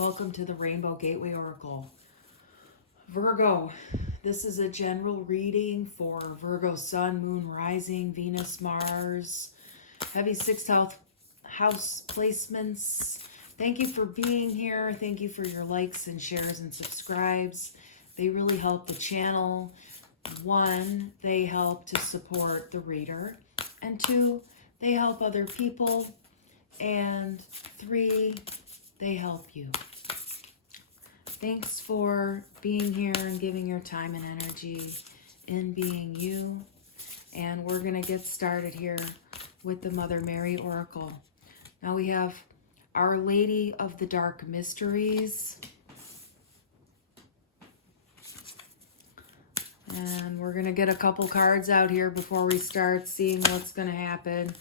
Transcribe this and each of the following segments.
Welcome to the Rainbow Gateway Oracle. Virgo, this is a general reading for Virgo Sun, Moon, Rising, Venus, Mars, heavy sixth house placements. Thank you for being here. Thank you for your likes and shares and subscribes. They really help the channel. One, they help to support the reader. And two, they help other people. And three, they help you. Thanks for being here and giving your time and energy in being you. And we're going to get started here with the Mother Mary Oracle. Now we have Our Lady of the Dark Mysteries. And we're going to get a couple cards out here before we start seeing what's going to happen.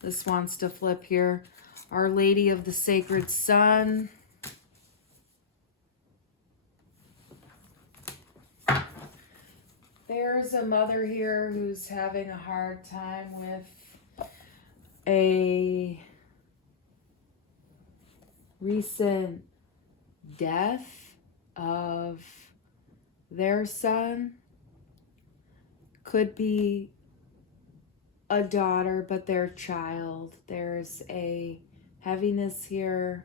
This wants to flip here. Our Lady of the Sacred Sun. There's a mother here who's having a hard time with a recent death of their son. Could be a daughter, but their child. There's a heaviness here.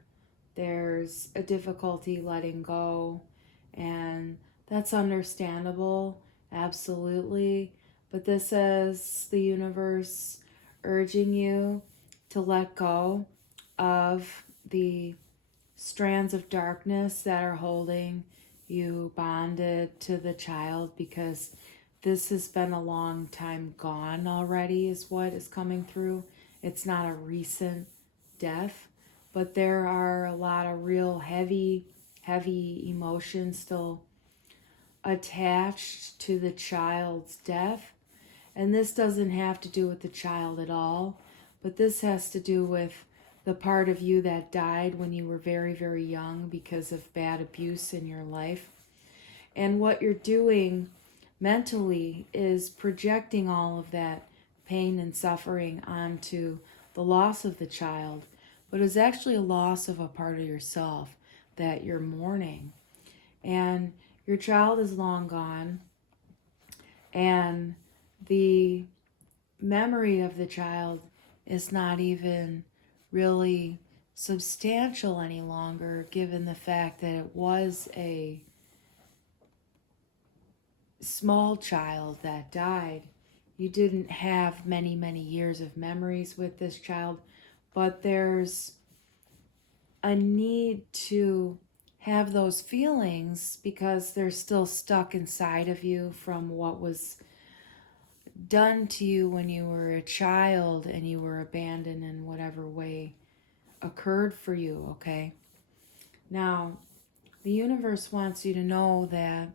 There's a difficulty letting go, and that's understandable. Absolutely. But this is the universe urging you to let go of the strands of darkness that are holding you bonded to the child, because this has been a long time gone already is what is coming through. It's not a recent death, but there are a lot of real heavy emotions still attached to the child's death. And this doesn't have to do with the child at all, but this has to do with the part of you that died when you were very, very young because of bad abuse in your life. And what you're doing mentally is projecting all of that pain and suffering onto the loss of the child, but it's actually a loss of a part of yourself that you're mourning. And your child is long gone, and the memory of the child is not even really substantial any longer, given the fact that it was a small child that died. You didn't have many years of memories with this child, but there's a need to have those feelings because they're still stuck inside of you from what was done to you when you were a child and you were abandoned in whatever way occurred for you, okay? Now, the universe wants you to know that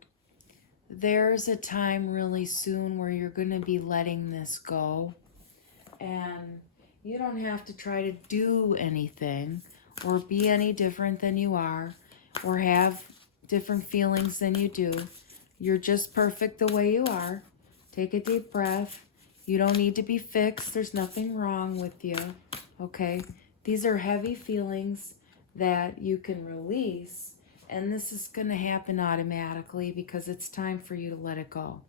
there's a time really soon where you're going to be letting this go, and you don't have to try to do anything or be any different than you are or have different feelings than you do. You're just perfect the way you are. Take a deep breath. You don't need to be fixed. There's nothing wrong with you, okay? These are heavy feelings that you can release, and this is going to happen automatically because it's time for you to let it go.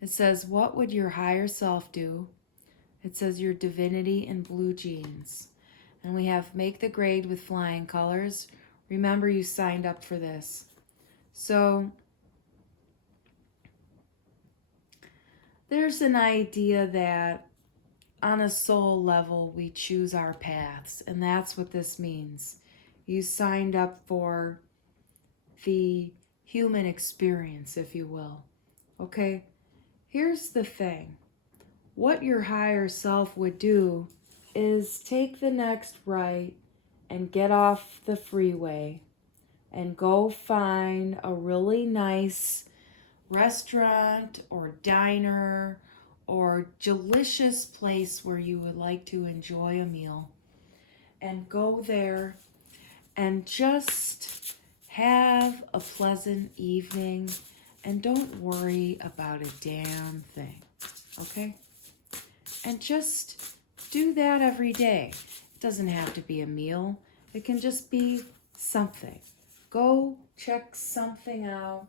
It says, what would your higher self do? It says your divinity in blue jeans. And we have make the grade with flying colors. Remember, you signed up for this. So there's an idea that on a soul level, we choose our paths. And that's what this means. You signed up for the human experience, if you will. Okay? Here's the thing. What your higher self would do is take the next right and get off the freeway and go find a really nice restaurant or diner or delicious place where you would like to enjoy a meal, and go there and just have a pleasant evening and don't worry about a damn thing, okay? And just do that every day. It doesn't have to be a meal. It can just be something. Go check something out,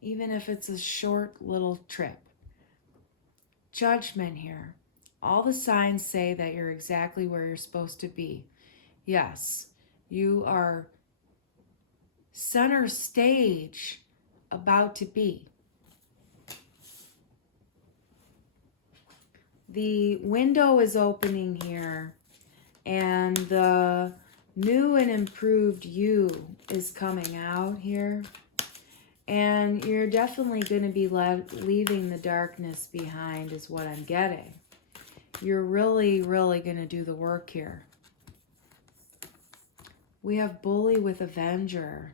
even if it's a short little trip. Judgment here. All the signs say that you're exactly where you're supposed to be. Yes, you are center stage about to be. The window is opening here, and the new and improved you is coming out here. And you're definitely going to be leaving the darkness behind is what I'm getting. You're really, really going to do the work here. We have bully with avenger.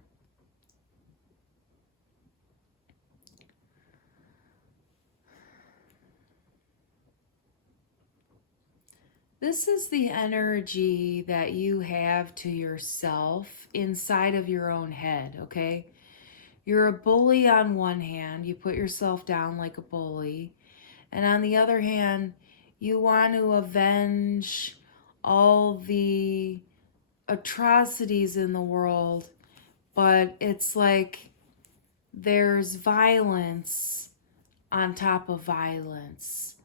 This is the energy that you have to yourself inside of your own head, okay? You're a bully on one hand. You put yourself down like a bully. And on the other hand, you want to avenge all the atrocities in the world. But it's like there's violence on top of violence.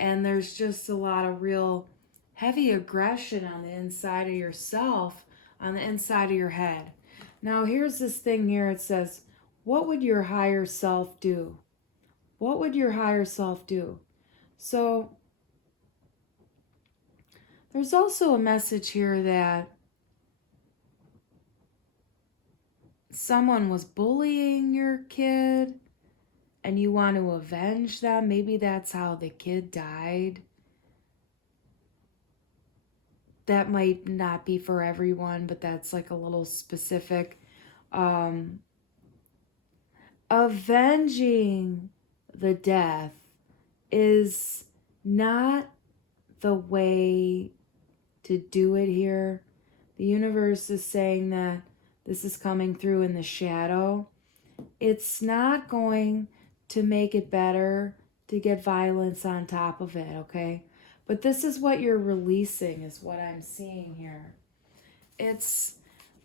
And there's just a lot of real heavy aggression on the inside of yourself, on the inside of your head. Now, here's this thing here. It says, what would your higher self do? What would your higher self do? So, there's also a message here that someone was bullying your kid and you want to avenge them. Maybe that's how the kid died. That might not be for everyone, but that's like a little specific. Avenging the death is not the way to do it here. The universe is saying that this is coming through in the shadow. It's not going to make it better to get violence on top of it, okay? But this is what you're releasing, is what I'm seeing here. It's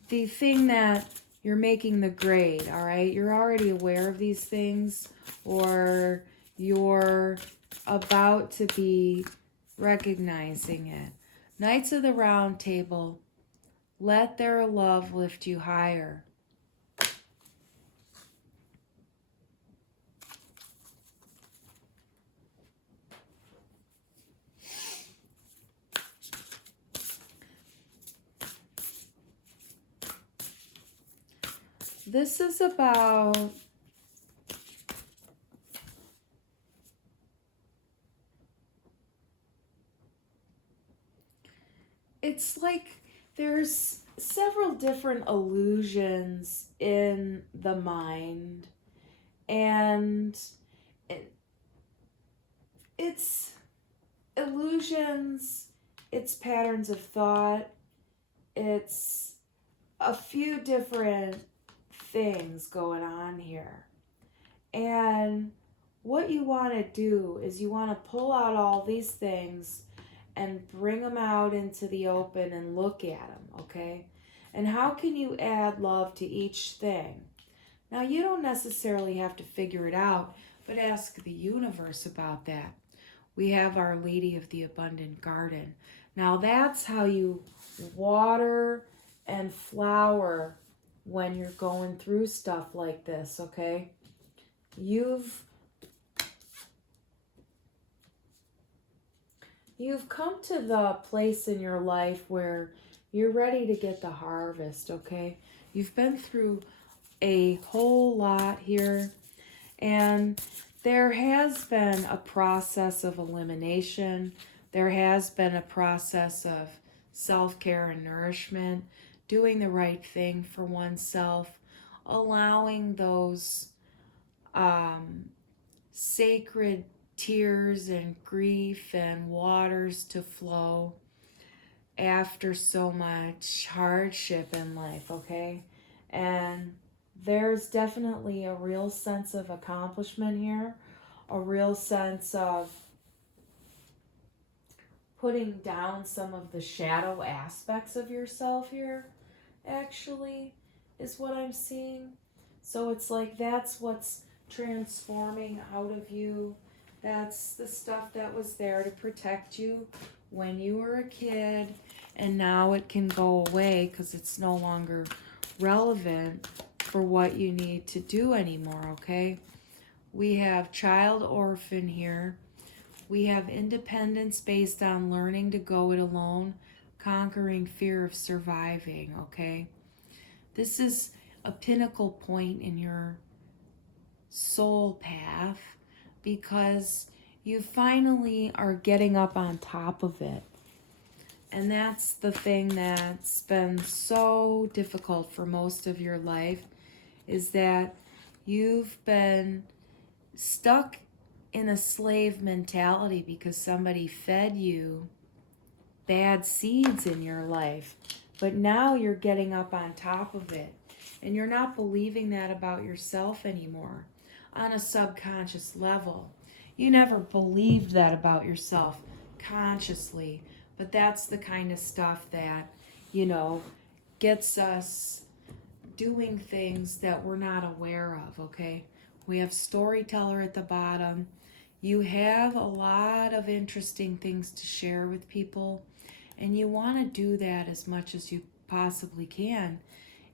the thing that you're making the grade, all right? You're already aware of these things, or you're about to be recognizing it. Knights of the Round Table, let their love lift you higher. This is about it's like there's several different illusions in the mind, and it's illusions, it's patterns of thought, it's a few different things going on here. And what you want to do is you want to pull out all these things and bring them out into the open and look at them, okay? And how can you add love to each thing? Now, you don't necessarily have to figure it out, but ask the universe about that. We have Our Lady of the Abundant Garden. Now, that's how you water and flower when you're going through stuff like this, okay? You've come to the place in your life where you're ready to get the harvest, okay? You've been through a whole lot here, and there has been a process of elimination. There has been a process of self-care and nourishment, doing the right thing for oneself, allowing those sacred tears and grief and waters to flow after so much hardship in life, okay? And there's definitely a real sense of accomplishment here, a real sense of putting down some of the shadow aspects of yourself here. actually, is what I'm seeing. So it's like that's what's transforming out of you. That's the stuff that was there to protect you when you were a kid, and now it can go away because it's no longer relevant for what you need to do anymore, okay? We have child orphan here. We have independence based on learning to go it alone, conquering fear of surviving, okay? This is a pinnacle point in your soul path because you finally are getting up on top of it. And that's the thing that's been so difficult for most of your life, is that you've been stuck in a slave mentality because somebody fed you bad seeds in your life. But now you're getting up on top of it, and you're not believing that about yourself anymore on a subconscious level. You never believed that about yourself consciously, but that's the kind of stuff that, gets us doing things that we're not aware of, okay? We have storyteller at the bottom. You have a lot of interesting things to share with people, and you want to do that as much as you possibly can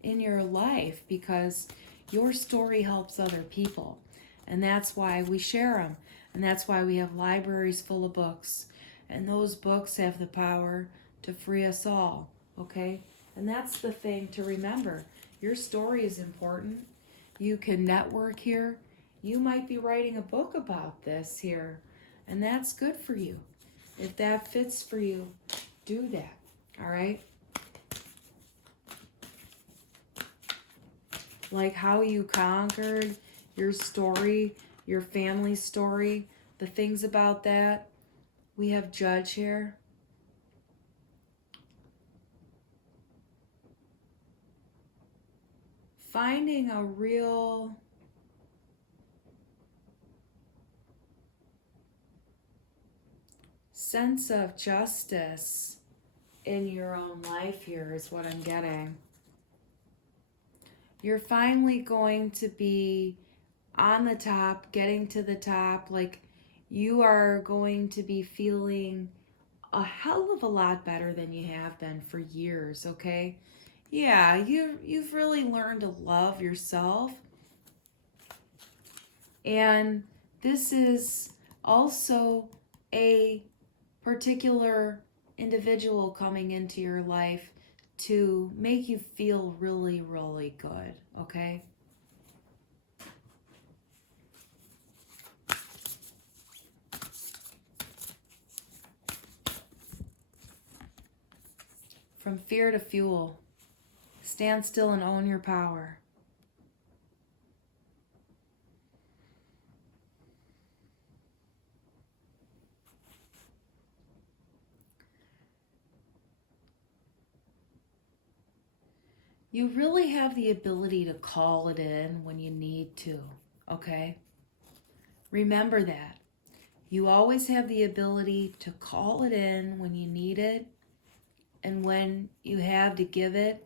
in your life because your story helps other people. And that's why we share them. And that's why we have libraries full of books. And those books have the power to free us all, okay? And that's the thing to remember. Your story is important. You can network here. You might be writing a book about this here. And that's good for you. If that fits for you, do that, all right? Like how you conquered your story, your family story, the things about that. We have Judge here. Finding a real sense of justice in your own life here is what I'm getting. You're finally going to be on the top, getting to the top. Like you are going to be feeling a hell of a lot better than you have been for years, okay? Yeah, you've really learned to love yourself. And this is also a particular individual coming into your life to make you feel really, really good, okay? From fear to fuel. Stand still and own your power. You really have the ability to call it in when you need to, okay? Remember that. You always have the ability to call it in when you need it, and when you have to give it,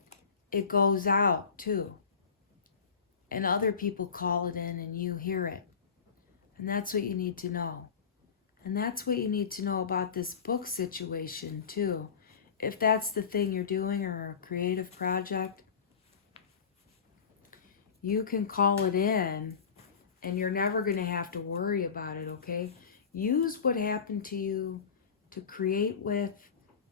it goes out too. And other people call it in and you hear it. And that's what you need to know. And that's what you need to know about this book situation too. If that's the thing you're doing or a creative project, you can call it in and you're never going to have to worry about it, okay? Use what happened to you to create with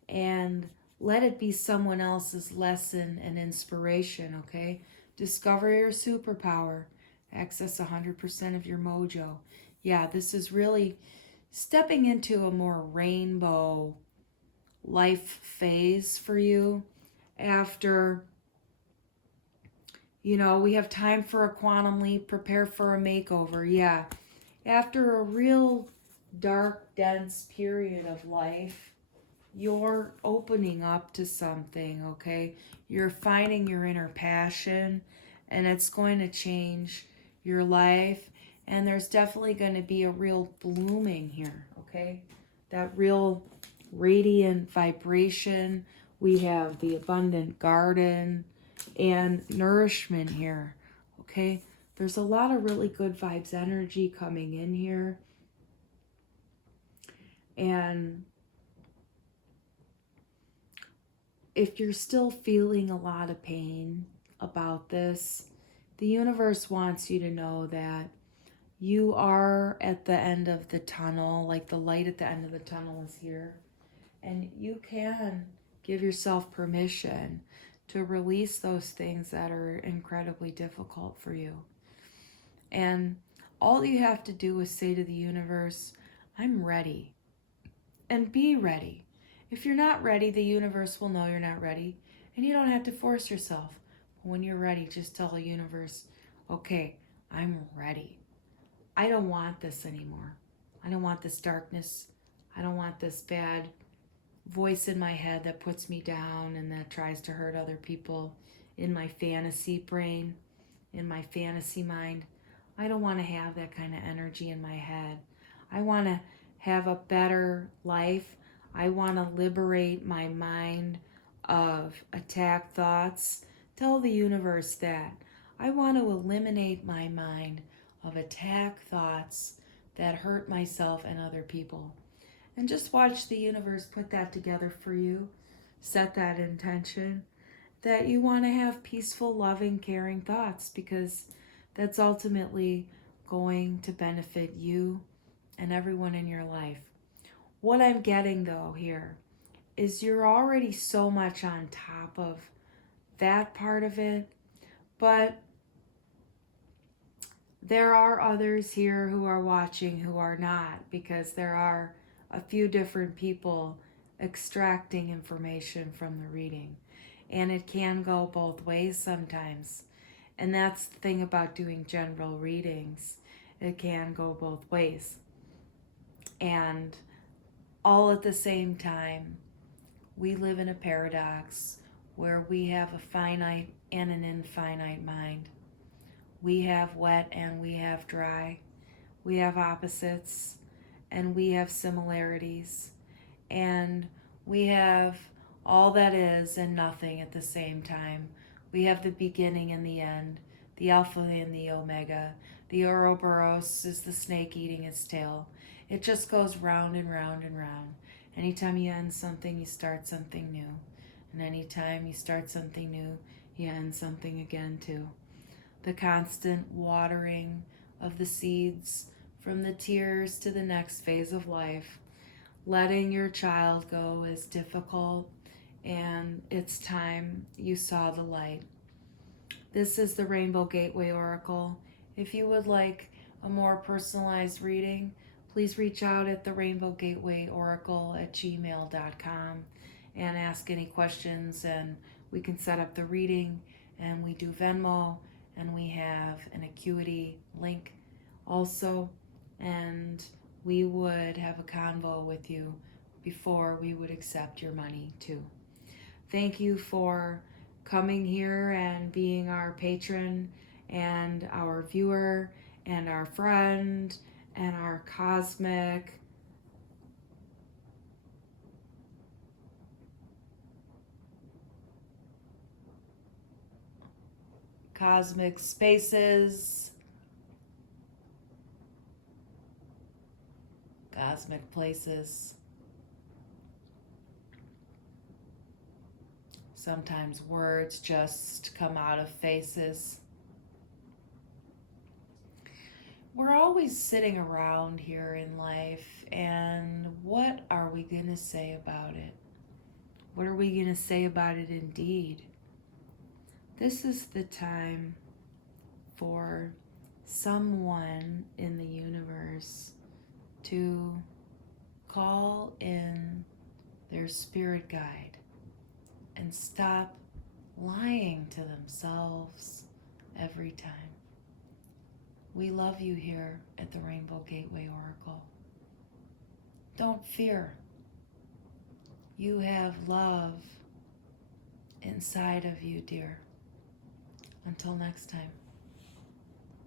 and let it be someone else's lesson and inspiration, okay? Discover your superpower. Access 100% of your mojo. Yeah, this is really stepping into a more rainbow life phase for you after, we have time for a quantum leap, prepare for a makeover. Yeah, after a real dark, dense period of life, you're opening up to something, okay? You're finding your inner passion, and it's going to change your life. And there's definitely going to be a real blooming here, okay? That real radiant vibration. We have the abundant garden. and nourishment here, okay? There's a lot of really good vibes energy coming in here. And if you're still feeling a lot of pain about this, the universe wants you to know that you are at the end of the tunnel, like the light at the end of the tunnel is here. And you can give yourself permission to release those things that are incredibly difficult for you. And all you have to do is say to the universe, I'm ready. And be ready. If you're not ready, the universe will know you're not ready. And you don't have to force yourself. But when you're ready, just tell the universe, okay, I'm ready. I don't want this anymore. I don't want this darkness. I don't want this bad voice in my head that puts me down and that tries to hurt other people in my fantasy brain, in my fantasy mind. I don't want to have that kind of energy in my head. I want to have a better life. I want to liberate my mind of attack thoughts. Tell the universe that. I want to eliminate my mind of attack thoughts that hurt myself and other people. And just watch the universe put that together for you. Set that intention that you want to have peaceful, loving, caring thoughts, because that's ultimately going to benefit you and everyone in your life. What I'm getting though here is you're already so much on top of that part of it, but there are others here who are watching who are not, because there are a few different people extracting information from the reading. And it can go both ways sometimes. And that's the thing about doing general readings. It can go both ways. And all at the same time, we live in a paradox where we have a finite and an infinite mind. We have wet and we have dry. We have opposites and we have similarities. And we have all that is and nothing at the same time. We have the beginning and the end, the Alpha and the Omega. The Ouroboros is the snake eating its tail. It just goes round and round and round. Anytime you end something, you start something new. And anytime you start something new, you end something again too. The constant watering of the seeds from the tears to the next phase of life. Letting your child go is difficult, and it's time you saw the light. This is the Rainbow Gateway Oracle. If you would like a more personalized reading, please reach out at the rainbowgatewayoracle@gmail.com and ask any questions, and we can set up the reading. And we do Venmo, and we have an Acuity link also, and we would have a convo with you before we would accept your money too. Thank you for coming here and being our patron and our viewer and our friend and our cosmic spaces, cosmic places. Sometimes words just come out of faces. We're always sitting around here in life, and what are we going to say about it? What are we going to say about it indeed? This is the time for someone in the universe to call in their spirit guide and stop lying to themselves every time. We love you here at the Rainbow Gateway Oracle. Don't fear. You have love inside of you, dear. Until next time.